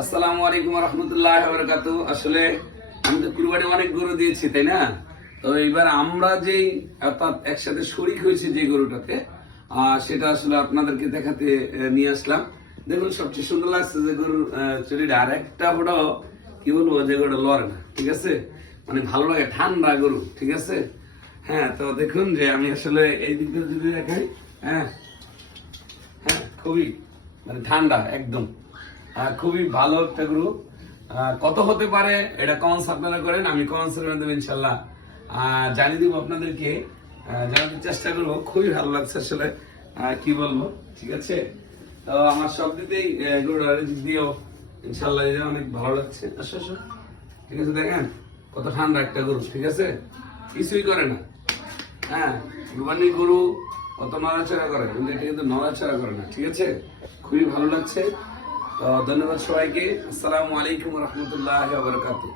আসসালামু আলাইকুম রহমতুল্লাহ বারাকাতু। আসলে আমি তো কুরবানি অনেক গরু দিয়েছি, তাই না? তো এবার আমরা যেই অর্থাৎ একসাথে শরিক হয়েছি যে গরুটাতে, সেটা আসলে আপনাদেরকে দেখাতে নিয়ে আসলাম। দেখুন, সবচেয়ে সুন্দর লাগছে যে গরুর চুরিটা। আর একটা বড় কি বলবো, যে গরুটা লড়ে না, ঠিক আছে? মানে ভালো লাগে, ঠান্ডা গরু, ঠিক আছে? হ্যাঁ, তো দেখুন যে আমি আসলে এই দিকটা যদি দেখাই, হ্যাঁ হ্যাঁ, খুবই মানে ঠান্ডা একদম। খুবই ভালো একটা গরু। কত হতে পারে এটা কমেন্টস আপনারা করেন, আমি কমেন্টসের মাধ্যমে ইনশাল্লাহ জানিয়ে দিব আপনাদেরকে, জানাতে চেষ্টা করবো। খুবই ভালো লাগছে আসলে, কি বলবো, ঠিক আছে? তো আমার সব দিতেই গরুটা দিয়েও ইনশাল্লাহ অনেক ভালো লাগছে। আসো আসো, ঠিক আছে? দেখেন কত ঠান্ডা একটা গরু, ঠিক আছে? কিছুই করে না। হ্যাঁ, কুরবানি গরু অত নড়াচড়া করে, কিন্তু এটা কিন্তু নড়াচড়া করে না, ঠিক আছে? খুবই ভালো লাগছে। তো ধন্যবাদ সবাইকে। আসসালামু আলাইকুম রহমতুল্লাহ বারাকাতুহু।